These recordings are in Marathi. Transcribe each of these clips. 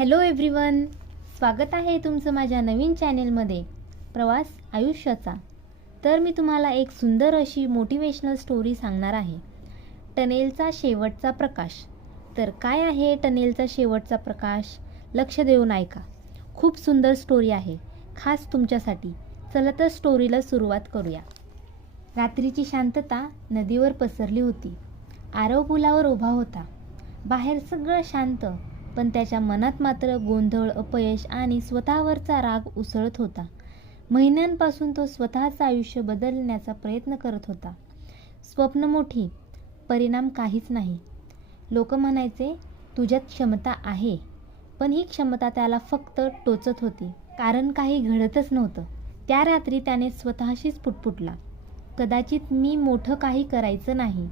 हॅलो एव्हरीवन, स्वागत आहे तुमचं माझ्या नवीन चॅनेलमध्ये प्रवास आयुष्याचा। तर मी तुम्हाला एक सुंदर अशी मोटिवेशनल स्टोरी सांगणार आहे, टनेलचा शेवटचा प्रकाश। तर काय आहे टनेलचा शेवटचा प्रकाश? लक्ष देऊन ऐका, खूप सुंदर स्टोरी आहे खास तुमच्यासाठी। चला तर स्टोरीला सुरुवात करूया। रात्रीची शांतता नदीवर पसरली होती। आरव पुलावर उभा होता। बाहेर सगळं शांत, पण त्याच्या मनात मात्र गोंधळ, अपयश आणि स्वतःवरचा राग उसळत होता। महिन्यांपासून तो स्वतःचं आयुष्य बदलण्याचा प्रयत्न करत होता। स्वप्न मोठी, परिणाम काहीच नाही। लोक म्हणायचे तुझ्यात क्षमता आहे, पण ही क्षमता त्याला फक्त टोचत होती, कारण काही घडतच नव्हतं। त्या रात्री त्याने स्वतःशीच पुटपुटला, कदाचित मी मोठं काही करायचं नाही।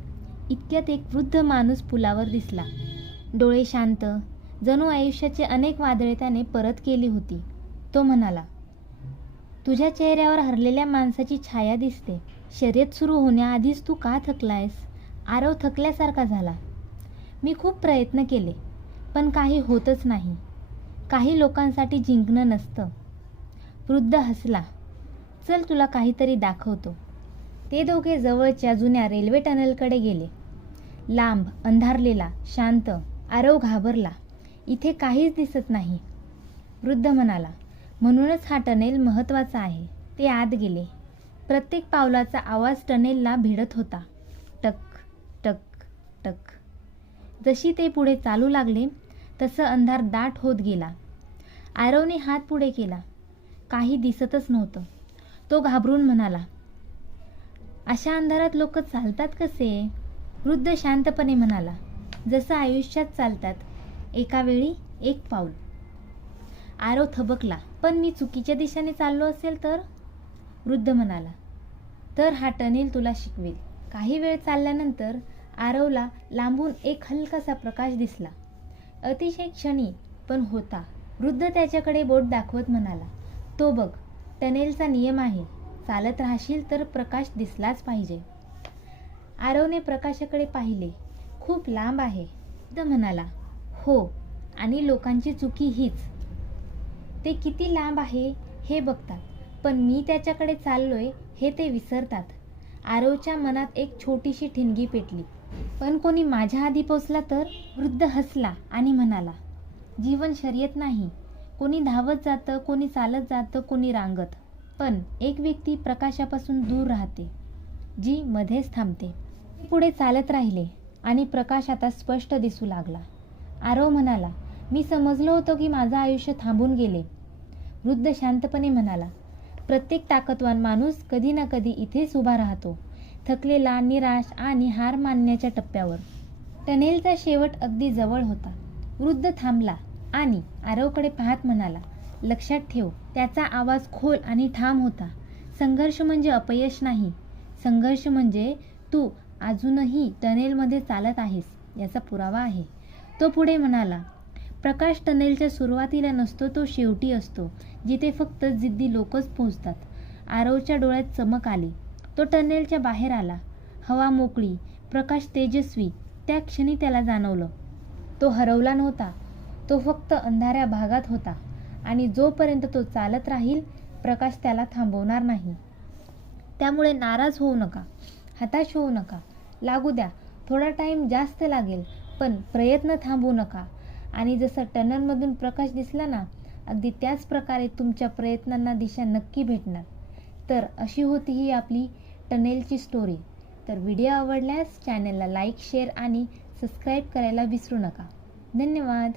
इतक्यात एक वृद्ध माणूस पुलावर दिसला। डोळे शांत, जणू आयुष्याचे अनेक वादळे त्याने परत केली होती। तो म्हणाला, तुझ्या चेहऱ्यावर हरलेल्या माणसाची छाया दिसते। शर्यत सुरू होण्याआधीच तू का थकलायस? आरव थकल्यासारखा झाला। मी खूप प्रयत्न केले, पण काही होतच नाही। काही लोकांसाठी जिंकणं नसतं। वृद्ध हसला, चल तुला काहीतरी दाखवतो। ते दोघे जवळच्या जुन्या रेल्वे टनेलकडे गेले। लांब, अंधारलेला, शांत। आरव घाबरला, इथे काहीच दिसत नाही। वृद्ध म्हणाला, म्हणूनच हा टनेल महत्त्वाचा आहे। ते आत गेले। प्रत्येक पावलाचा आवाज टनेलला भिडत होता, टक टक टक। जशी ते पुढे चालू लागले तसं अंधार दाट होत गेला। आरवने हात पुढे केला, काही दिसतच नव्हतं। तो घाबरून म्हणाला, अशा अंधारात लोक चालतात कसे? वृद्ध शांतपणे म्हणाला, जसं आयुष्यात चालतात, एका वेळी एक पाऊल। आरव थबकला, पण मी चुकीच्या दिशेने चाललो असेल तर? वृद्ध म्हणाला, तर हा टनेल तुला शिकवेल। काही वेळ चालल्यानंतर आरवला लांबून एक हलकासा प्रकाश दिसला। अतिशय क्षणी, पण होता। वृद्ध त्याच्याकडे बोट दाखवत म्हणाला, तो बघ, टनेलचा नियम आहे, चालत राहशील तर प्रकाश दिसलाच पाहिजे। आरवने प्रकाशाकडे पाहिले, खूप लांब आहे। वृद्ध म्हणाला, हो, आणि लोकांची चुकी हीच, ते किती लांब आहे हे बघतात, पण मी त्याच्याकडे चाललोय हे ते विसरतात। आरवच्या मनात एक छोटीशी ठिणगी पेटली, पण कोणी माझ्या आधी पोचला तर? वृद्ध हसला आणि म्हणाला, जीवन शर्यत नाही। कोणी धावत जातं, कोणी चालत जातं, कोणी रांगत, पण एक व्यक्ती प्रकाशापासून दूर राहते, जी मध्येच थांबते। पुढे चालत राहिले आणि प्रकाश आता स्पष्ट दिसू लागला। आरव म्हणाला, मी समजलो होतो की माझं आयुष्य थांबून गेले। वृद्ध शांतपणे म्हणाला, प्रत्येक ताकदवान माणूस कधी ना कधी इथेच उभा राहतो, थकलेला, निराश आणि हार मानण्याच्या टप्प्यावर। टनेलचा शेवट अगदी जवळ होता। वृद्ध थांबला आणि आरवकडे पाहत म्हणाला, लक्षात ठेव। त्याचा आवाज खोल आणि ठाम होता, संघर्ष म्हणजे अपयश नाही, संघर्ष म्हणजे तू अजूनही टनेलमध्ये चालत आहेस याचा पुरावा आहे। तो पुढे म्हणाला, प्रकाश टनेलच्या सुरुवातीला नसतो, तो शेवटी असतो, जिथे फक्त जिद्दी लोकच पोहोचतात। आरवच्या डोळ्यात चमक आली। तो टनेलच्या बाहेर आला। हवा मोकळी, प्रकाश तेजस्वी। त्या क्षणी त्याला जाणवलं, तो हरवला नव्हता, तो फक्त अंधाऱ्या भागात होता, आणि जोपर्यंत तो चालत राहील, प्रकाश त्याला थांबवणार नाही। त्यामुळे नाराज होऊ नका, हताश होऊ नका, लागू द्या, थोडा टाइम जास्त लागेल, पण प्रयत्न थांबवू नका। आणि जसं टनेलमधून प्रकाश दिसला ना, अगदी त्याच प्रकारे तुमच्या प्रयत्नांना दिशा नक्की भेटणार। तर अशी होती ही आपली टनेलची स्टोरी। तर व्हिडिओ आवडल्यास चॅनलला लाईक, शेअर आणि सबस्क्राईब करायला विसरू नका। धन्यवाद।